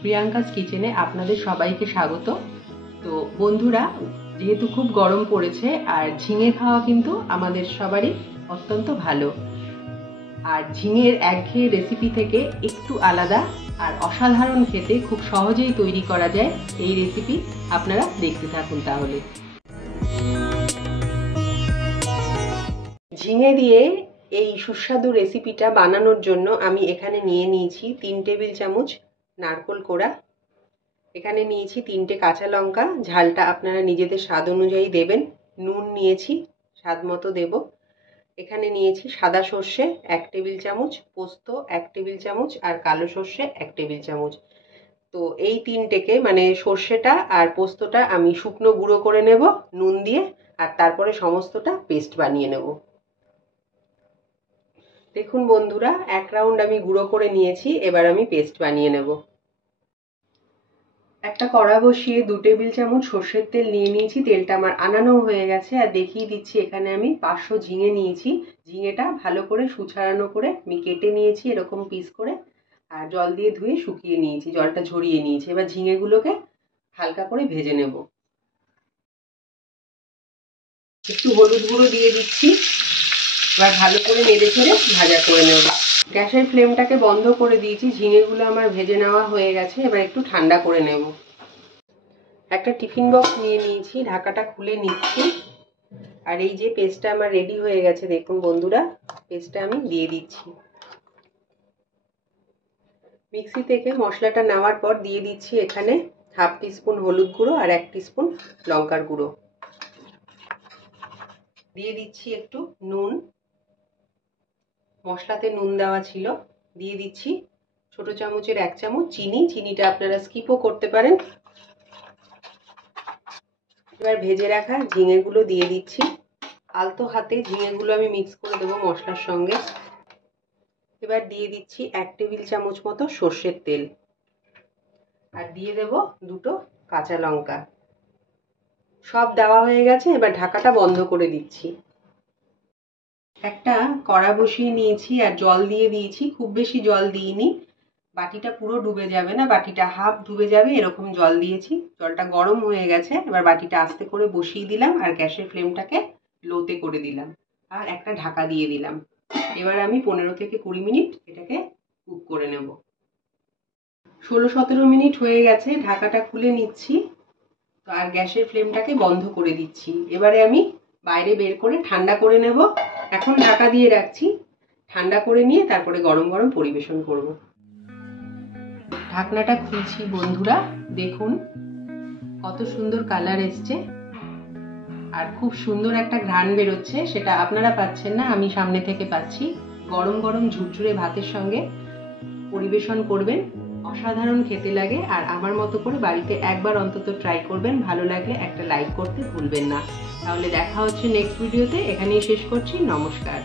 Priyanka's কিচেনে আপনাদের সবাইকে স্বাগত। তো বন্ধুরা, যেহেতু খুব গরম পড়েছে আর ঝিঙে খাওয়া কিন্তু আমাদের সবারই অত্যন্ত ভালো। আর ঝিঙের একঘেয়ে রেসিপি থেকে একটু আলাদা আর অসাধারণ খেতে খুব সহজেই তৈরি করা যায় এই রেসিপি। আপনারা দেখতে থাকুন তাহলে। ঝিঙে দিয়ে এই সুস্বাদু রেসিপিটা বানানোর জন্য আমি এখানে নিয়ে নিয়েছি 3 টেবিল চামচ নারকেল কোড়া, এখানে নিয়েছি 3টে কাঁচা লঙ্কা, ঝালটা আপনারা নিজেদের স্বাদ অনুযায়ী দেবেন। নুন নিয়েছি স্বাদ মতো দেব। এখানে নিয়েছি সাদা সর্ষে 1 টেবিল চামচ, পোস্ত 1 টেবিল চামচ আর কালো সর্ষে 1 টেবিল চামচ। তো এই 3টেকে মানে সর্ষেটা আর পোস্তটা আমি শুকনো গুঁড়ো করে নেব নুন দিয়ে, আর তারপরে সমস্তটা পেস্ট বানিয়ে নেব। দেখুন বন্ধুরা, 1 রাউন্ড আমি গুঁড়ো করে নিয়েছি, এবার আমি পেস্ট বানিয়ে নেব। একটা কড়া বসিয়ে 2 টেবিল চামচ সর্ষের তেল নিয়ে নিয়েছি, তেলটা আমার আনানো হয়ে গেছে। আর দেখিয়ে দিচ্ছি এখানে আমি 500 ঝিঙে নিয়েছি। ঝিঙেটা ভালো করে সুছাড়ানো করে আমি কেটে নিয়েছি এরকম পিস করে, আর জল দিয়ে ধুয়ে শুকিয়ে নিয়েছি, জলটা ঝরিয়ে নিয়েছি। এবার ঝিঙেগুলোকে হালকা করে ভেজে নেব। একটু হলুদ গুঁড়ো দিয়ে দিচ্ছি, এবার ভালো করে নেড়ে চেড়ে ভাজা করে নেব। গ্যাসের ফ্লেমটাকে বন্ধ করে দিয়েছি, ঝিঙেগুলো আমার ভেজে নেওয়া হয়ে গেছে। এবার একটু ঠান্ডা করে নেব। একটা টিফিন বক্স নিয়ে নিয়েছি, ঢাকাটা খুলে নিচ্ছি। আর এই যে পেস্টটা আমার রেডি হয়ে গেছে, দেখুন বন্ধুরা, পেস্টটা আমি দিয়ে দিচ্ছি। মিক্সি থেকে মশলাটা নেওয়ার পর দিয়ে দিচ্ছি এখানে হাফ টিস্পুন হলুদ গুঁড়ো আর 1 টিস্পুন লঙ্কার গুঁড়ো। দিয়ে দিচ্ছি একটু নুন, মশলাতে নুন দেওয়া ছিল। দিয়ে দিচ্ছি ছোট চামচের 1 চামচ চিনি, চিনিটা আপনারা স্কিপও করতে পারেন। এবার ভেজে রাখা ঝিঙেগুলো দিয়ে দিচ্ছি। আলতো হাতে ঝিঙেগুলো আমি মিক্স করে দেবো মশলার সঙ্গে। এবার দিয়ে দিচ্ছি 1 টেবিল চামচ মতো সর্ষের তেল, আর দিয়ে দেব 2টো কাঁচা লঙ্কা। সব দেওয়া হয়ে গেছে, এবার ঢাকাটা বন্ধ করে দিচ্ছি। একটা কড়া বসিয়ে নিয়েছি আর জল দিয়ে দিয়েছি, খুব বেশি জল দিইনি, বাটিটা পুরো ডুবে যাবে না, বাটিটা হাফ ডুবে যাবে এরকম জল দিয়েছি। জলটা গরম হয়ে গেছে, এবার বাটিটা আস্তে করে বসিয়ে দিলাম আর গ্যাসের ফ্লেমটাকে লোতে করে দিলাম আর একটা ঢাকা দিয়ে দিলাম। এবার আমি 15 থেকে 20 মিনিট এটাকে কুক করে নেব। 16-17 মিনিট হয়ে গেছে, ঢাকাটা খুলে নিচ্ছি তো, আর গ্যাসের ফ্লেমটাকে বন্ধ করে দিচ্ছি। এবারে আমি বাইরে বের করে ঠান্ডা করে নেব। এখন ঢাকা দিয়ে রাখছি, ঠান্ডা করে নিয়ে তারপরে গরম গরম পরিবেশন করব। ঢাকনাটা খুলছি বন্ধুরা, দেখুন কত সুন্দর কালার এসছে আর খুব সুন্দর একটা ঘ্রাণ বেরোচ্ছে। সেটা আপনারা পাচ্ছেন না, আমি সামনে থেকে পাচ্ছি। গরম গরম ঝুরঝুরে ভাতের সঙ্গে পরিবেশন করবেন, অসাধারণ খেতে লাগে। আর আমার মতো করে বাড়িতে একবার অন্তত ট্রাই করবেন, ভালো লাগলে একটা লাইক করতে ভুলবেন না। তাহলে দেখা হচ্ছে নেক্সট ভিডিওতে, এখানেই শেষ করছি। নমস্কার।